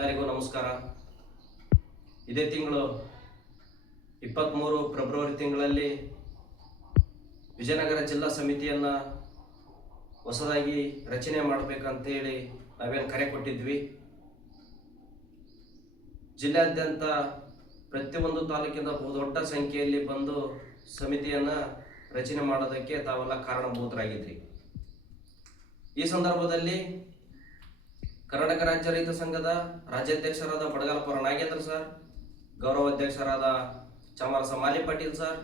ಎಲ್ಲರಿಗೂ ನಮಸ್ಕಾರ. ಇದೇ ತಿಂಗಳು 23 ಫೆಬ್ರವರಿ ತಿಂಗಳಲ್ಲಿ ವಿಜಯನಗರ ಜಿಲ್ಲಾ ಸಮಿತಿಯನ್ನು ಹೊಸದಾಗಿ ರಚನೆ ಮಾಡಬೇಕಂತೇಳಿ ನಾವೇನು ಕರೆ ಕೊಟ್ಟಿದ್ವಿ. ಜಿಲ್ಲೆಯಾದ್ಯಂತ ಪ್ರತಿಯೊಂದು ತಾಲೂಕಿಂದ ಬಹುದೊಡ್ಡ ಸಂಖ್ಯೆಯಲ್ಲಿ ಬಂದು ಸಮಿತಿಯನ್ನು ರಚನೆ ಮಾಡೋದಕ್ಕೆ ತಾವೆಲ್ಲ ಕಾರಣಭೂತರಾಗಿದ್ರಿ. ಈ ಸಂದರ್ಭದಲ್ಲಿ ಕರ್ನಾಟಕ ರಾಜ್ಯ ರೈತ ಸಂಘದ ರಾಜ್ಯಾಧ್ಯಕ್ಷರಾದ ಬಡಗಲಪುರ ನಾಗೇಂದ್ರ ಸರ್, ಗೌರವ ಅಧ್ಯಕ್ಷರಾದ ಚಾಮರಸ ಮಾಲಿ Patil sir,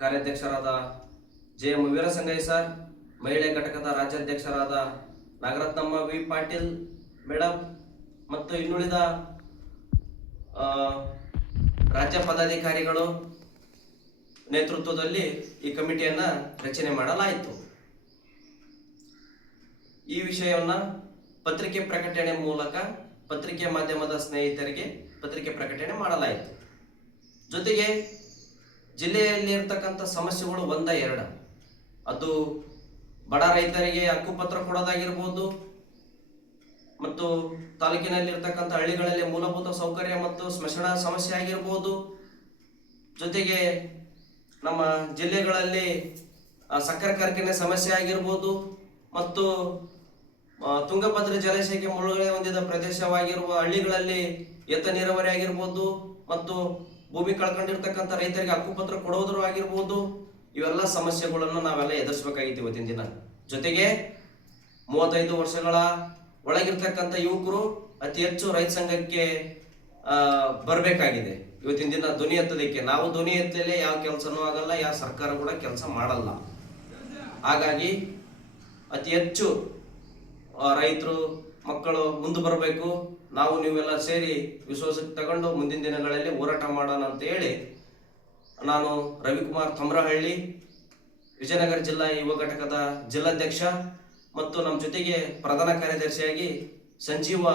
ಕಾರ್ಯಾಧ್ಯಕ್ಷರಾದ JM Veerasangayya sir, ಮಹಿಳೆ ಘಟಕದ ರಾಜ್ಯಾಧ್ಯಕ್ಷರಾದ ನಾಗರತ್ನಮ್ಮ ವಿ ಪಾಟೀಲ್ ಮೇಡಮ್ ಮತ್ತು ಇನ್ನುಳಿದ ರಾಜ್ಯ ಪದಾಧಿಕಾರಿಗಳು ನೇತೃತ್ವದಲ್ಲಿ ಈ ಕಮಿಟಿಯನ್ನು ರಚನೆ ಮಾಡಲಾಯಿತು. ಈ ವಿಷಯವನ್ನು ಪತ್ರಿಕೆ ಪ್ರಕಟಣೆ ಮೂಲಕ ಪತ್ರಿಕೆ ಮಾಧ್ಯಮದ ಸ್ನೇಹಿತರಿಗೆ ಪತ್ರಿಕೆ ಪ್ರಕಟಣೆ ಮಾಡಲಾಯಿತು. ಜೊತೆಗೆ ಜಿಲ್ಲೆಯಲ್ಲಿ ಇರ್ತಕ್ಕಂಥ ಸಮಸ್ಯೆಗಳು ಒಂದ ಎರಡ, ಅದು ಬಡ ರೈತರಿಗೆ ಹಕ್ಕುಪತ್ರ ಕೊಡೋದಾಗಿರ್ಬೋದು, ಮತ್ತು ತಾಲೂಕಿನಲ್ಲಿರ್ತಕ್ಕಂಥ ಹಳ್ಳಿಗಳಲ್ಲಿ ಮೂಲಭೂತ ಸೌಕರ್ಯ ಮತ್ತು ಸ್ಮಶಾನ ಸಮಸ್ಯೆ ಆಗಿರ್ಬೋದು, ಜೊತೆಗೆ ನಮ್ಮ ಜಿಲ್ಲೆಗಳಲ್ಲಿ ಸಕ್ಕರೆ ಕಾರ್ಖಾನೆ ಸಮಸ್ಯೆ ಆಗಿರ್ಬೋದು, ಮತ್ತು ತುಂಗಭದ್ರಾ ಜಲಾಶಯಕ್ಕೆ ಮುಳುಗಡೆ ಹೊಂದಿದ ಪ್ರದೇಶವಾಗಿರುವ ಹಳ್ಳಿಗಳಲ್ಲಿ ಎತ್ತ ನೀರಾವರಿ ಆಗಿರ್ಬೋದು, ಮತ್ತು ಭೂಮಿ ಕಳ್ಕೊಂಡಿರ್ತಕ್ಕಂಥ ರೈತರಿಗೆ ಹಕ್ಕುಪತ್ರ ಕೊಡೋದ್ರು ಆಗಿರ್ಬೋದು, ಇವೆಲ್ಲ ಸಮಸ್ಯೆಗಳನ್ನು ನಾವೆಲ್ಲ ಎದುರಿಸಬೇಕಾಗಿತ್ತು ಇವತ್ತಿನ ದಿನ. ಜೊತೆಗೆ 35 ವರ್ಷಗಳ ಒಳಗಿರ್ತಕ್ಕಂಥ ಯುವಕರು ಅತಿ ಹೆಚ್ಚು ರೈತ ಸಂಘಕ್ಕೆ ಬರಬೇಕಾಗಿದೆ. ಇವತ್ತಿನ ದಿನ ಧ್ವನಿ ಎತ್ತೋದಕ್ಕೆ ನಾವು ಧ್ವನಿ ಎತ್ತಲೇ ಯಾವ ಕೆಲಸನೂ ಆಗಲ್ಲ, ಯಾವ ಸರ್ಕಾರ ಕೂಡ ಕೆಲಸ ಮಾಡಲ್ಲ. ಹಾಗಾಗಿ ಅತಿ ಹೆಚ್ಚು ರೈತರು ಮಕ್ಕಳು ಮುಂದೆ ಬರಬೇಕು. ನಾವು ನೀವೆಲ್ಲ ಸೇರಿ ವಿಶ್ವಾಸಕ್ಕೆ ತಗೊಂಡು ಮುಂದಿನ ದಿನಗಳಲ್ಲಿ ಹೋರಾಟ ಮಾಡೋಣ ಅಂತ ಹೇಳಿ ನಾನು ರವಿಕುಮಾರ್ ತಮ್ರಹಳ್ಳಿ, ವಿಜಯನಗರ ಜಿಲ್ಲಾ ಯುವ ಘಟಕದ ಜಿಲ್ಲಾಧ್ಯಕ್ಷ, ಮತ್ತು ನಮ್ಮ ಜೊತೆಗೆ ಪ್ರಧಾನ ಕಾರ್ಯದರ್ಶಿಯಾಗಿ ಸಂಜೀವ